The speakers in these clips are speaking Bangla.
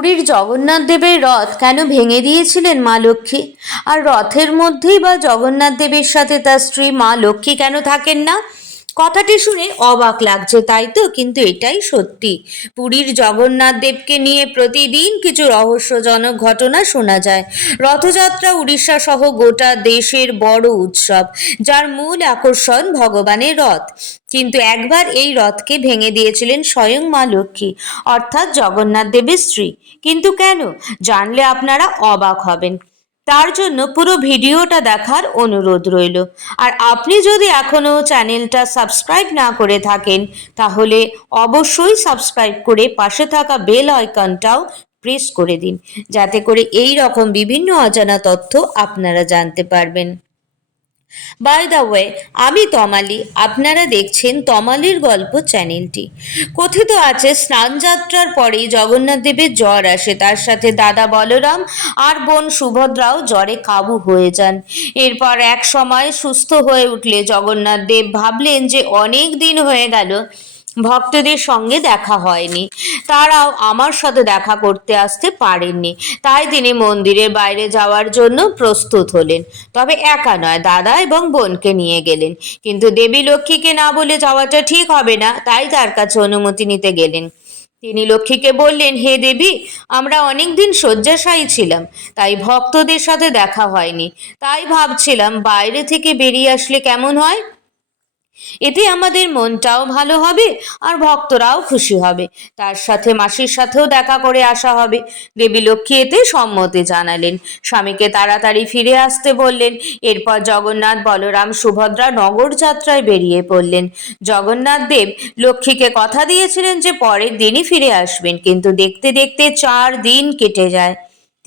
পুরীর জগন্নাথ দেবের রথ কেন ভেঙে দিয়েছিলেন মা লক্ষ্মী? আর রথের মধ্যেই বা জগন্নাথ দেবের সাথে তার স্ত্রী মা লক্ষ্মী কেন থাকেন না? কথাটি শুনে অবাক লাগছে, তাই তো? কিন্তু এটাই সত্যি। পুরীর জগন্নাথ দেবকে নিয়ে প্রতিদিন কিছু রহস্যজনক ঘটনা শোনা যায়। রথযাত্রা উড়িষ্যা সহ গোটা দেশের বড় উৎসব, যার মূল আকর্ষণ ভগবানের রথ। কিন্তু একবার এই রথকে ভেঙে দিয়েছিলেন স্বয়ং মা লক্ষ্মী, অর্থাৎ জগন্নাথ দেবের স্ত্রী। কিন্তু কেন? জানলে আপনারা অবাক হবেন। তার জন্য পুরো ভিডিওটা দেখার অনুরোধ রইল। আর আপনি যদি এখনও চ্যানেলটা সাবস্ক্রাইব না করে থাকেন, তাহলে অবশ্যই সাবস্ক্রাইব করে পাশে থাকা বেল আইকনটাও প্রেস করে দিন, যাতে করে এই রকম বিভিন্ন অজানা তথ্য আপনারা জানতে পারবেন। বাই দ্য ওয়ে, আমি তমালি, আপনারা দেখছেন তমালির গল্প চ্যানেলটি। কথিত আছে স্নানযাত্রার পরেই জগন্নাথ দেবের জ্বর আসে, তার সাথে দাদা বলরাম আর বোন সুভদ্রাও জ্বরে কাবু হয়ে যান। এরপর এক সময় সুস্থ হয়ে উঠলে জগন্নাথ দেব ভাবলেন যে অনেক দিন হয়ে গেল ভক্তদের সঙ্গে দেখা হয়নি, তারাও আমার সাথে দেখা করতে আসতে পারেননি। তাই তিনি মন্দিরের বাইরে যাওয়ার জন্য প্রস্তুত হলেন। তবে একা নয়, দাদা এবং বোনকে নিয়ে গেলেন। কিন্তু দেবী লক্ষ্মীকে না বলে যাওয়াটা ঠিক হবে না, তাই তার কাছে অনুমতি নিতে গেলেন। তিনি লক্ষ্মীকে বললেন, হে দেবী, আমরা অনেকদিন শয্যাশায়ী ছিলাম, তাই ভক্তদের সাথে দেখা হয়নি। তাই ভাবছিলাম বাইরে থেকে বেরিয়ে আসলে কেমন হয়। এতে আমাদের মনটাও ভালো হবে আর ভক্তরাও খুশি হবে। তার সাথে মাসির সাথেও দেখা করে আসা হবে। দেবী লক্ষ্মী এতে সম্মতি জানালেন। স্বামীকে তাড়াতাড়ি ফিরে আসতে বললেন। এরপর জগন্নাথ, বলরাম, সুভদ্রা নগর যাত্রায় বেরিয়ে পড়লেন। জগন্নাথ দেব লক্ষ্মীকে কথা দিয়েছিলেন যে পরের দিনই ফিরে আসবেন, কিন্তু দেখতে দেখতে 4 দিন কেটে যায়,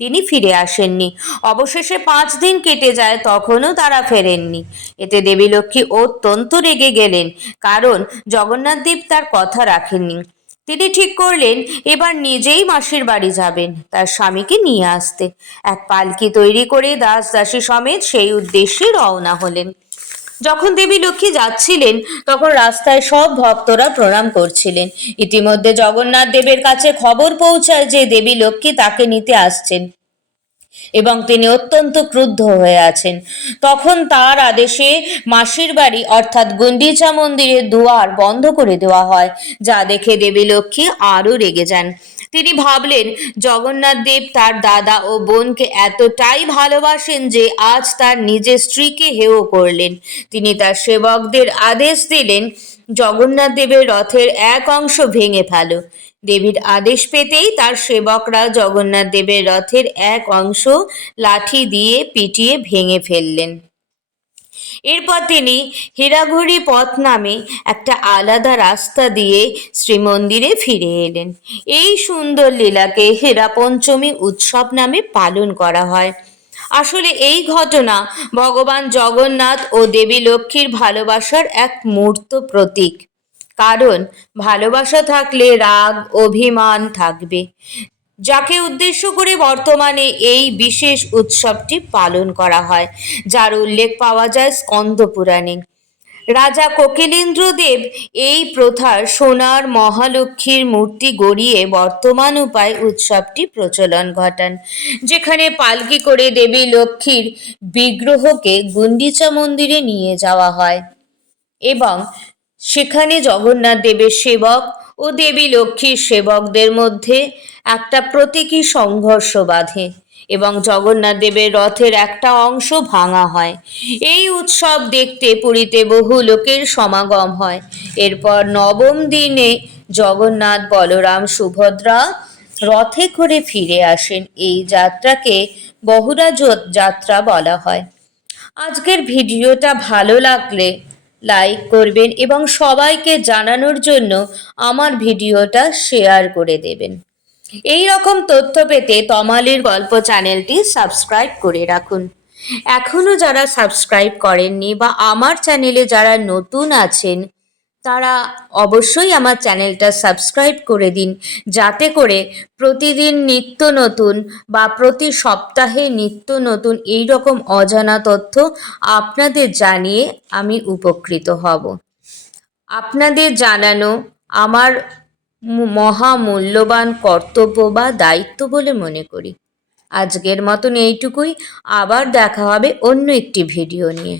তিনি ফিরে আসেননি। অবশেষে 5 দিন কেটে যায়, তখনও তারা ফেরেননি। এতে দেবী লক্ষ্মী অত্যন্ত রেগে গেলেন, কারণ জগন্নাথ দেব তার কথা রাখেননি। তিনি ঠিক করলেন এবার নিজেই মাসির বাড়ি যাবেন, তার স্বামীকে নিয়ে আসতে। এক পালকি তৈরি করে দাস দাসী সমেত সেই উদ্দেশ্যে রওনা হলেন। যখন দেবী লক্ষ্মী যাচ্ছিলেন, তখন রাস্তায় সব ভক্তরা প্রণাম করছিলেন। ইতিমধ্যে জগন্নাথ দেবের কাছে খবর পৌঁছায় যে দেবী লক্ষ্মী তাকে নিতে আসছেন এবং তিনি অত্যন্ত ক্রুদ্ধ হয়ে আছেন। তখন তার আদেশে মাসির বাড়ি অর্থাৎ গুন্ডিচা মন্দিরের দুয়ার বন্ধ করে দেওয়া হয়, যা দেখে দেবী লক্ষ্মী আরও রেগে যান। তিনি ভাবলেন জগন্নাথ দেব তার দাদা ও বোনকে এতটাই ভালোবাসেন যে আজ তার নিজের স্ত্রীকে হেয় করলেন। তিনি তার সেবকদের আদেশ দিলেন, জগন্নাথ দেবের রথের এক অংশ ভেঙে ফেলো। দেবীর আদেশ পেতেই তার সেবকরা জগন্নাথ দেবের রথের এক অংশ লাঠি দিয়ে পিটিয়ে ভেঙে ফেললেন। এরপর তিনি হীরাঘড়ি পথ নামে একটা আলাদা রাস্তা দিয়ে শ্রীমন্দিরে ফিরে এলেন। এই সুন্দর লীলাকে হীরা পঞ্চমী উৎসব নামে পালন করা হয়। আসলে এই ঘটনা ভগবান জগন্নাথ ও দেবী লক্ষ্মীর ভালোবাসার এক মূর্ত প্রতীক। কারণ ভালোবাসা থাকলে রাগ অভিমান থাকবে, যাকে উদ্দেশ্য করে বর্তমানে এই বিশেষ উৎসবটি পালন করা হয়, যার উল্লেখ পাওয়া যায় স্কন্দ পুরাণে। রাজা কোকিলেন্দ্র দেব এই প্রথার সোনার মহালক্ষ্মীর মূর্তি গড়িয়ে বর্তমান উপায় উৎসবটি প্রচলন ঘটান, যেখানে পালকি করে দেবী লক্ষ্মীর বিগ্রহকে গুন্ডিচা মন্দিরে নিয়ে যাওয়া হয় এবং সেখানে জগন্নাথ দেবের সেবক ও দেবী লক্ষ্মীর সেবকদের মধ্যে একটা প্রতীকী সংঘর্ষ বাধে এবং জগন্নাথ দেবের রথের একটা অংশ ভাঙা হয়। এই উৎসব দেখতে পুরীতে বহু লোকের সমাগম হয়। এরপর নবম দিনে জগন্নাথ, বলরাম, সুভদ্রা রথে করে ফিরে আসেন। এই যাত্রাকে বহুরা যাত্রা বলা হয়। আজকের ভিডিওটা ভালো লাগলে লাইক করবেন এবং সবাইকে জানানোর জন্য আমার ভিডিওটা শেয়ার করে দেবেন। এই রকম তথ্য পেতে তমালির গল্প চ্যানেলটি সাবস্ক্রাইব করে রাখুন। এখনও যারা সাবস্ক্রাইব করেননি বা আমার চ্যানেলে যারা নতুন আছেন, তারা অবশ্যই আমার চ্যানেলটা সাবস্ক্রাইব করে দিন, যাতে করে প্রতিদিন নিত্য নতুন বা প্রতি সপ্তাহে নিত্য নতুন এই রকম অজানা তথ্য আপনাদের জানিয়ে আমি উপকৃত হব। আপনাদের জানানো আমার মহামূল্যবান কর্তব্য বা দায়িত্ব বলে মনে করি। আজকের মতন এইটুকুই। আবার দেখা হবে অন্য একটি ভিডিও নিয়ে।